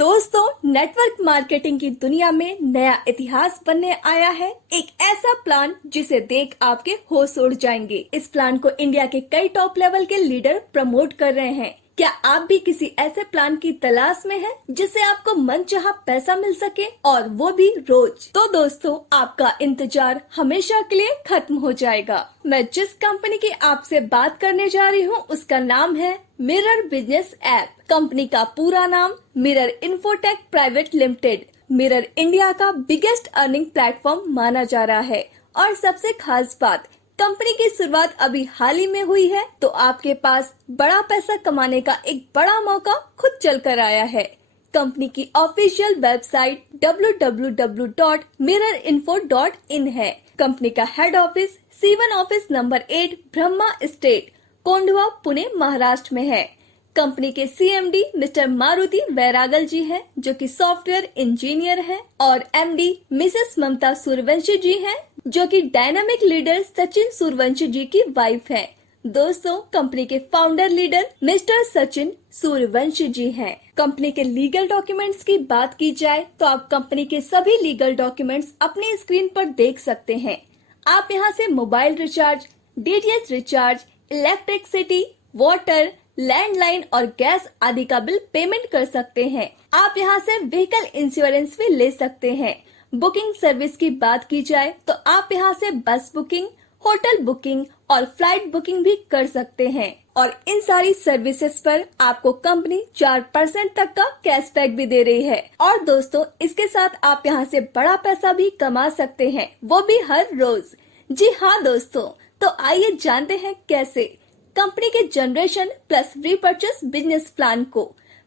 दोस्तों, network marketing की दुनिया में नया इतिहास बनने आया है। एक ऐसा प्लान जिसे देख आपके होश उड़ जाएंगे। इस प्लान को इंडिया के कई टॉप लेवल के लीडर प्रमोट कर रहे हैं। क्या आप भी किसी ऐसे प्लान की तलाश में हैं जिससे आपको मनचाहा पैसा मिल सके और वो भी रोज? तो दोस्तों, आपका इंतजार हमेशा के लिए खत्म हो जाएगा। मैं जिस कंपनी की आपसे बात करने जा रही हूँ उसका नाम है मिरर बिजनेस ऐप। कंपनी का पूरा नाम mirror infotech private limited. Mirror India का बिगेस्ट अर्निंग प्लेटफॉर्म माना जा रहा है और सबसे खास बात, कंपनी की शुरुआत अभी हाल ही में हुई है, तो आपके पास बड़ा पैसा कमाने का एक बड़ा मौका खुद चल कर आया है। कंपनी की ऑफिशियल वेबसाइट www.mirrorinfo.in है। कंपनी का head office C1 office number 8 Brahma estate, Kondhwa, Pune, Maharashtra में है। कंपनी के CMD मिस्टर मारुति वैरागल जी हैं, जो कि सॉफ्टवेयर इंजीनियर हैं, और MD मिसेस ममता सूर्यवंशी जी हैं, जो कि डायनामिक लीडर सचिन सूर्यवंशी जी की वाइफ हैं। दोस्तों, कंपनी के founder leader Mr Sachin Suryavanshi ji हैं। कंपनी के लीगल डॉक्यूमेंट्स की बात की जाए तो आप कंपनी के सभी लीगल डॉक्यूमेंट्स अपनी स्क्रीन पर देख सकते हैं। आप यहां से mobile recharge, DTH recharge, electricity, water, landline और गैस आदि का बिल पेमेंट कर सकते हैं। आप यहां से व्हीकल इंश्योरेंस भी ले सकते हैं। बुकिंग सर्विस की बात की जाए तो आप यहां से बस बुकिंग, होटल बुकिंग और फ्लाइट बुकिंग भी कर सकते हैं, और इन सारी सर्विसेज पर आपको कंपनी 4% तक का कैशबैक भी दे रही है। और दोस्तों, इसके साथ आप यहां से बड़ा पैसा भी कमा सकते हैं, वो भी हर रोज। जी हाँ दोस्तों, तो आइए जानते हैं कैसे। कंपनी के generation plus repurchase business plan को।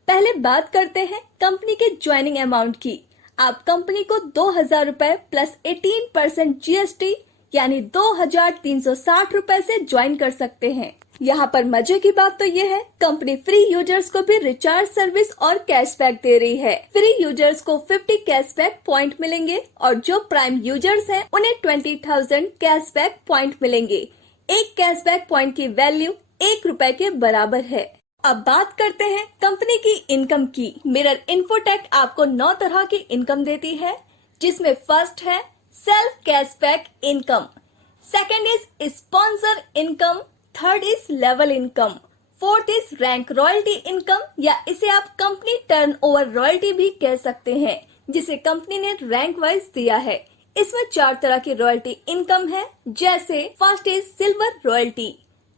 पहले बात करते हैं कंपनी के ज्वाइनिंग अमाउंट की। आप कंपनी को 2,000 रूपए प्लस 18% GST यानी 2,360 रूपए से ज्वाइन कर सकते हैं। यहाँ पर मजे की बात तो ये है, कंपनी फ्री यूजर्स को भी रिचार्ज सर्विस और कैशबैक दे रही है। फ्री यूजर्स को 50 कैशबैक पॉइंट मिलेंगे और जो प्राइम यूजर्स हैं उन्हें 20,000 कैशबैक पॉइंट मिलेंगे। एक कैशबैक पॉइंट की वैल्यू 1 रुपए के बराबर है। अब बात करते हैं कंपनी की इनकम की। मिरर इन्फोटेक आपको 9 तरह की इनकम देती है, जिसमें फर्स्ट है self cashback income, second is sponsor income, third is level income, fourth is rank royalty income, या इसे आप कंपनी टर्नओवर रॉयल्टी भी कह सकते हैं, जिसे कंपनी ने रैंक वाइज दिया है। इसमें 4 तरह की रॉयल्टी इनकम है, जैसे first is silver royalty,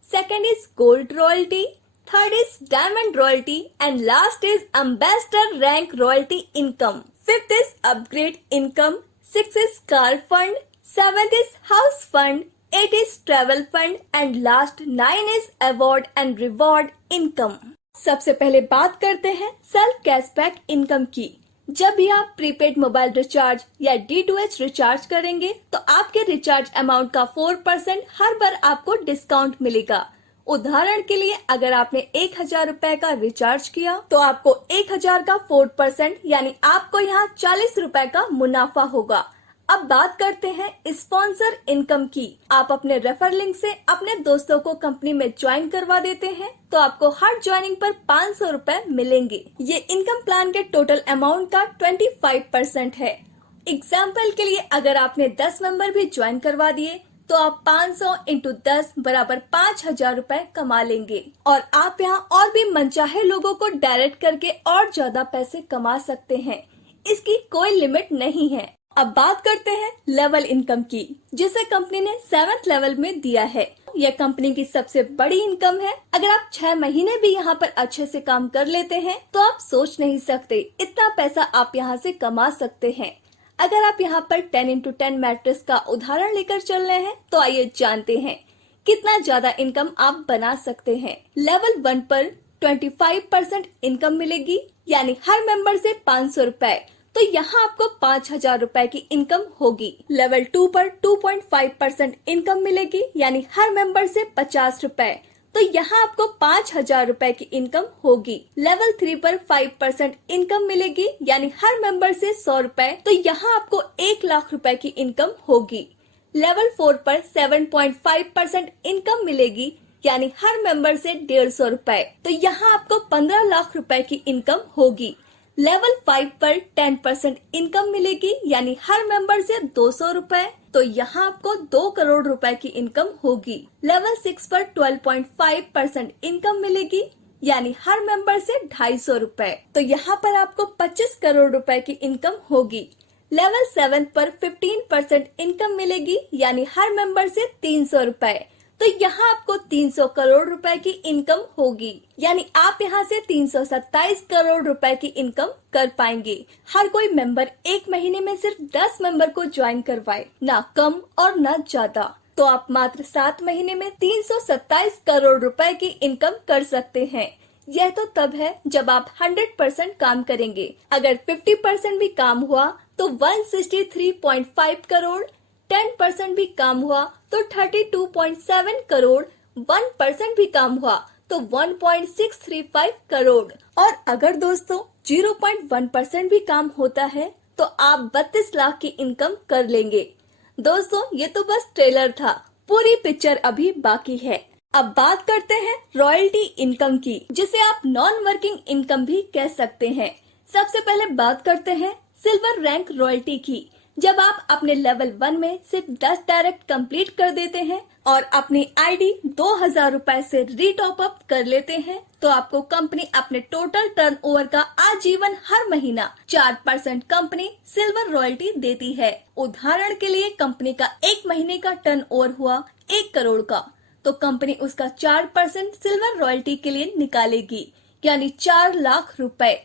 second is gold royalty, third is diamond royalty and last is ambassador rank royalty income. Fifth is upgrade income, six is car fund, seventh is house fund, 8 is travel fund and last 9 is award and reward income. सबसे पहले बात करते हैं self cashback income की। जब भी आप prepaid mobile recharge या D2H रिचार्ज करेंगे तो आपके रिचार्ज अमाउंट का 4% हर बार आपको डिस्काउंट मिलेगा। उदाहरण के लिए, अगर आपने 1,000 रूपए का रिचार्ज किया तो आपको 1,000 का 4% यानी आपको यहाँ 40 रूपए का मुनाफा होगा। अब बात करते हैं स्पॉन्सर इनकम की। आप अपने रेफर लिंक से अपने दोस्तों को कंपनी में ज्वाइन करवा देते हैं तो आपको हर ज्वाइनिंग पर 500 रूपए मिलेंगे। ये इनकम प्लान के टोटल अमाउंट का 25% है। एग्जाम्पल के लिए, अगर आपने 10 मेंबर भी ज्वाइन करवा दिए तो आप 500 इंटू 10 बराबर 5,000 रूपए कमा लेंगे, और आप यहाँ और भी मनचाहे लोगों को डायरेक्ट करके और ज्यादा पैसे कमा सकते हैं। इसकी कोई लिमिट नहीं है। अब बात करते हैं लेवल इनकम की, जिसे कंपनी ने 7th लेवल में दिया है। यह कंपनी की सबसे बड़ी इनकम है। अगर आप 6 महीने भी यहाँ पर अच्छे से काम कर लेते हैं तो आप सोच नहीं सकते इतना पैसा आप यहाँ से कमा सकते हैं। अगर आप यहाँ पर 10x10 मैट्रिक्स का उदाहरण लेकर चल रहे हैं तो आइए जानते हैं कितना ज्यादा इनकम आप बना सकते हैं। लेवल 1 पर 25% इनकम मिलेगी, यानी हर मेंबर से 500 रूपए, तो यहाँ आपको 5,000 रूपए की इनकम होगी। लेवल 2 पर 2.5% इनकम मिलेगी, यानी हर मेंबर से 50 रूपए, तो यहाँ आपको 5,000 रूपए की इनकम होगी। लेवल 3 पर 5% इनकम मिलेगी, यानी हर मेंबर से 100 रूपए, तो यहाँ आपको 1 लाख रूपए की इनकम होगी। लेवल 4 पर 7.5% इनकम मिलेगी, यानी हर मेंबर से 150 रूपए, तो यहाँ आपको 15 लाख रूपए की इनकम होगी। लेवल 5 पर 10% इनकम मिलेगी, यानी हर मेंबर से 200 रुपए, तो यहाँ आपको 2 करोड़ रुपए की इनकम होगी। लेवल 6 पर 12.5% इनकम मिलेगी, यानी हर मेंबर से 250 रुपए, तो यहाँ पर आपको 25 करोड़ रुपए की इनकम होगी। लेवल 7 पर 15% इनकम मिलेगी, यानी हर मेंबर से 300 रुपए, तो यहाँ आपको 300 करोड़ रुपए की इनकम होगी, यानी आप यहाँ से 327 करोड़ रुपए की इनकम कर पाएंगे। हर कोई मेंबर एक महीने में सिर्फ 10 मेंबर को ज्वाइन करवाए, ना कम और ना ज्यादा, तो आप मात्र 7 महीने में 327 करोड़ रुपए की इनकम कर सकते हैं। यह तो तब है जब आप 100% काम करेंगे। अगर 50% भी काम हुआ तो 163.5 करोड़, 10% भी काम हुआ तो 32.7 करोड़, 1% भी काम हुआ तो 1.635 करोड़, और अगर दोस्तों 0.1% भी काम होता है तो आप 32 लाख की इनकम कर लेंगे। दोस्तों ये तो बस ट्रेलर था, पूरी पिक्चर अभी बाकी है। अब बात करते हैं रॉयल्टी इनकम की, जिसे आप नॉन वर्किंग इनकम भी कह सकते हैं। सबसे पहले बात करते हैं सिल्वर रैंक रॉयल्टी की। जब आप अपने लेवल 1 में सिर्फ 10 डायरेक्ट कंप्लीट कर देते हैं और अपनी आईडी 2000 रुपए से रीटॉप अप कर लेते हैं, तो आपको कंपनी अपने टोटल टर्नओवर का आजीवन हर महीना 4% कंपनी सिल्वर रॉयल्टी देती है। उदाहरण के लिए कंपनी का एक महीने का टर्नओवर हुआ 1 करोड़ का, तो कंपनी उसका 4% सिल्वर रॉयल्टी के लिए निकालेगी, यानी 4 लाख रुपए।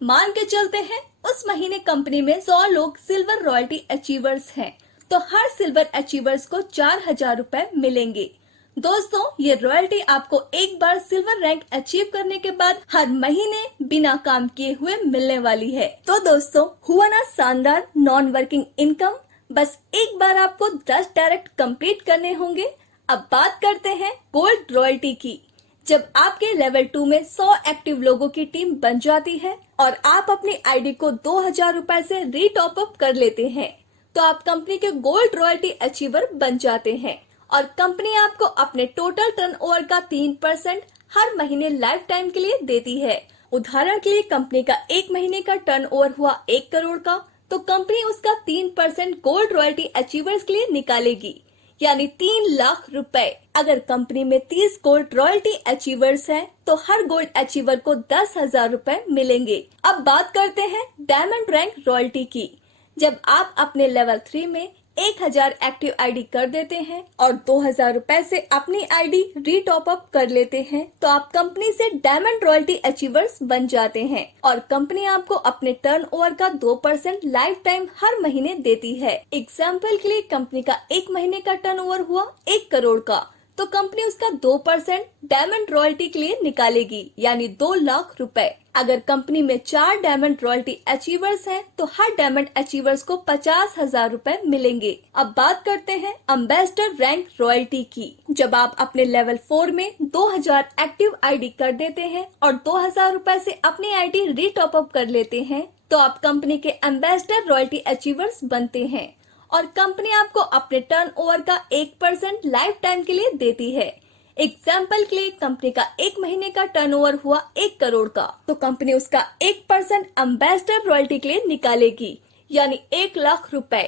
मान के चलते हैं उस महीने कंपनी में 100 लोग सिल्वर रॉयल्टी अचीवर्स हैं, तो हर सिल्वर अचीवर्स को 4000 रुपए मिलेंगे। दोस्तों ये रॉयल्टी आपको एक बार सिल्वर रैंक अचीव करने के बाद हर महीने बिना काम किए हुए मिलने वाली है। तो दोस्तों हुआ ना शानदार नॉन वर्किंग इनकम। बस एक बार आपको 10 डायरेक्ट कंप्लीट करने होंगे। अब बात करते हैं गोल्ड रॉयल्टी की। जब आपके लेवल 2 में 100 एक्टिव लोगों की टीम बन जाती है और आप अपनी आईडी को 2000 रुपए से रीटॉप अप कर लेते हैं, तो आप कंपनी के गोल्ड रॉयल्टी अचीवर बन जाते हैं और कंपनी आपको अपने टोटल टर्नओवर का 3% हर महीने लाइफ टाइम के लिए देती है। उदाहरण के लिए कंपनी का एक महीने का टर्नओवर हुआ 1 करोड़ का, तो कंपनी उसका 3% गोल्ड रॉयल्टी अचीवर्स के लिए निकालेगी, यानी 3 लाख रुपए। अगर कंपनी में 30 गोल्ड रॉयल्टी अचीवर्स हैं, तो हर गोल्ड अचीवर को 10,000 रुपए मिलेंगे। अब बात करते हैं डायमंड रैंक रॉयल्टी की। जब आप अपने लेवल 3 में 1000 एक्टिव आईडी कर देते हैं और 2000 रुपए से अपनी आईडी रीटॉप अप कर लेते हैं, तो आप कंपनी से डायमंड रॉयल्टी अचीवर्स बन जाते हैं और कंपनी आपको अपने टर्नओवर का 2% लाइफ टाइम हर महीने देती है। एग्जाम्पल के लिए कंपनी का एक महीने का टर्नओवर हुआ 1 करोड़ का, तो कंपनी उसका 2% डायमंड रॉयल्टी के लिए निकालेगी, यानी 2 लाख रुपए। अगर कंपनी में 4 डायमंड रॉयल्टी अचीवर्स हैं, तो हर डायमंड अचीवर्स को 50,000 रुपए मिलेंगे। अब बात करते हैं एम्बेसडर रैंक रॉयल्टी की। जब आप अपने लेवल 4 में 2000 एक्टिव आईडी कर देते हैं और 2000 रुपए से अपनी आईडी रीटॉप अप कर लेते हैं, तो आप कंपनी के एम्बेसडर रॉयल्टी अचीवर्स बनते हैं और कंपनी आपको अपने टर्नओवर का 1% लाइफ टाइम के लिए देती है। एग्जाम्पल के लिए कंपनी का एक महीने का टर्नओवर हुआ 1 करोड़ का, तो कंपनी उसका 1% एम्बेसडर रॉयल्टी के लिए निकालेगी, यानी 1 लाख रुपए।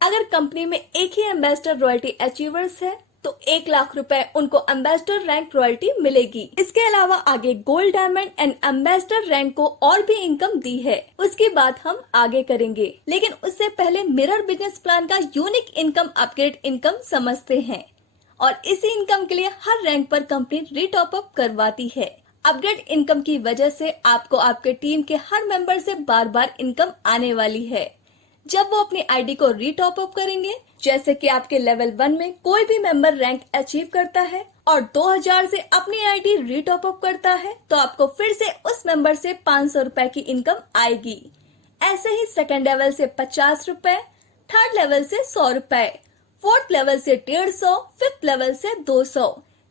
अगर कंपनी में एक ही एम्बेसडर रॉयल्टी अचीवर्स है, तो 1 लाख रुपए उनको एम्बेसडर रैंक रॉयल्टी मिलेगी। इसके अलावा आगे gold, diamond and ambassador rank को और भी इनकम दी है, उसकी बात हम आगे करेंगे। लेकिन उससे पहले मिरर बिजनेस प्लान का यूनिक इनकम अपग्रेड इनकम समझते हैं, और इसी इनकम के लिए हर रैंक पर कंपनी रीटॉप अप करवाती है। अपग्रेड इनकम की वजह से आपको आपके टीम के हर मेंबर से बार बार इनकम आने वाली है। जब वो अपनी आईडी को रीटॉप अप करेंगे, जैसे कि आपके लेवल 1 में कोई भी मेंबर रैंक अचीव करता है और 2000 से अपनी आईडी रीटॉप अप करता है, तो आपको फिर से उस मेंबर से 500 रुपए की इनकम आएगी। ऐसे ही सेकेंड लेवल से 50 रुपए, थर्ड लेवल से 100 रुपए, फोर्थ लेवल से 150, फिफ्थ लेवल से 200,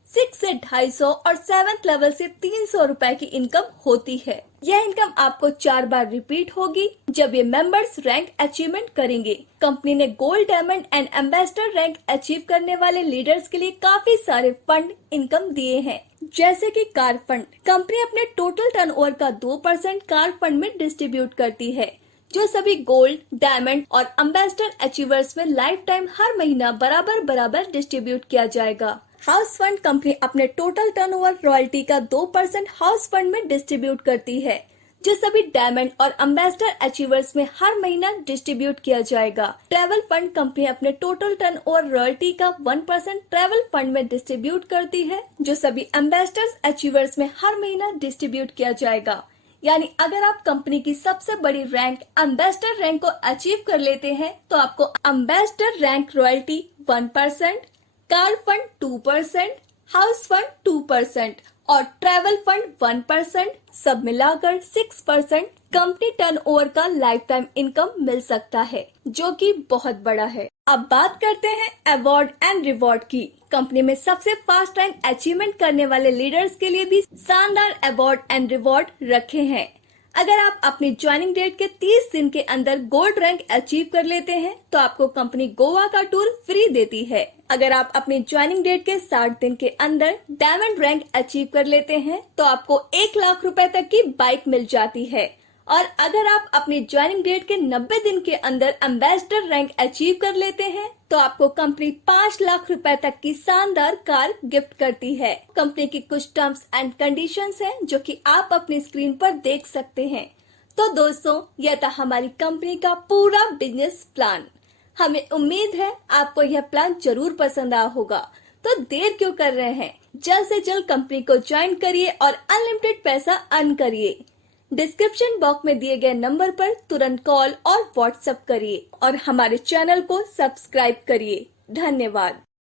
6 से 250 और 7th लेवल से 300 रुपए की इनकम होती है। यह इनकम आपको 4 बार रिपीट होगी जब ये मेंबर्स रैंक अचीवमेंट करेंगे। कंपनी ने gold, diamond and ambassador rank achieve करने वाले लीडर्स के लिए काफी सारे फंड इनकम दिए हैं, जैसे कि कार फंड। कंपनी अपने टोटल टर्नओवर का 2% कार फंड में डिस्ट्रीब्यूट करती है, जो सभी गोल्ड, डायमंड और एम्बेसडर अचीवर्स में लाइफ टाइम हर महीना बराबर डिस्ट्रीब्यूट किया जाएगा। हाउस फंड कंपनी अपने टोटल टर्नओवर रॉयल्टी का 2% हाउस फंड में डिस्ट्रीब्यूट करती है, जो सभी डायमंड और एम्बेसडर अचीवर्स में हर महीना डिस्ट्रीब्यूट किया जाएगा। ट्रैवल फंड कंपनी अपने टोटल टर्नओवर रॉयल्टी का 1% ट्रैवल फंड में डिस्ट्रीब्यूट करती है, जो सभी एम्बेसडर अचीवर्स में हर महीना डिस्ट्रीब्यूट किया जाएगा। यानी अगर आप कंपनी की सबसे बड़ी रैंक एम्बेसडर रैंक को अचीव कर लेते हैं तो आपको ambassador rank royalty 1%, car fund 2%, house fund 2% और ट्रैवल फंड 1%, सब मिलाकर 6% कंपनी टर्नओवर का लाइफ टाइम इनकम मिल सकता है, जो कि बहुत बड़ा है। अब बात करते हैं अवार्ड एंड रिवॉर्ड की। कंपनी में सबसे फास्ट रैंक अचीवमेंट करने वाले लीडर्स के लिए भी शानदार अवार्ड एंड रिवॉर्ड रखे हैं। अगर आप अपनी ज्वाइनिंग डेट के 30 दिन के अंदर गोल्ड रैंक अचीव कर लेते हैं तो आपको कंपनी गोवा का टूर फ्री देती है। अगर आप अपनी ज्वाइनिंग डेट के 60 दिन के अंदर डायमंड रैंक अचीव कर लेते हैं तो आपको 1 लाख रुपए तक की बाइक मिल जाती है। और अगर आप अपनी ज्वाइनिंग डेट के 90 दिन के अंदर एम्बेसडर रैंक अचीव कर लेते हैं तो आपको कंपनी 5 लाख रुपए तक की शानदार कार गिफ्ट करती है। कंपनी की कुछ टर्म्स एंड कंडीशंस हैं जो कि आप अपनी स्क्रीन पर देख सकते हैं। तो दोस्तों, यह था हमारी कंपनी का पूरा बिजनेस प्लान। हमें उम्मीद है आपको यह प्लान जरूर पसंद आया होगा। तो देर क्यों कर रहे हैं, जल्द से जल्द कंपनी को ज्वाइन करिए और अनलिमिटेड पैसा अर्न करिए। डिस्क्रिप्शन बॉक्स में दिए गए नंबर पर तुरंत कॉल और व्हाट्सएप करिए और हमारे चैनल को सब्सक्राइब करिए। धन्यवाद।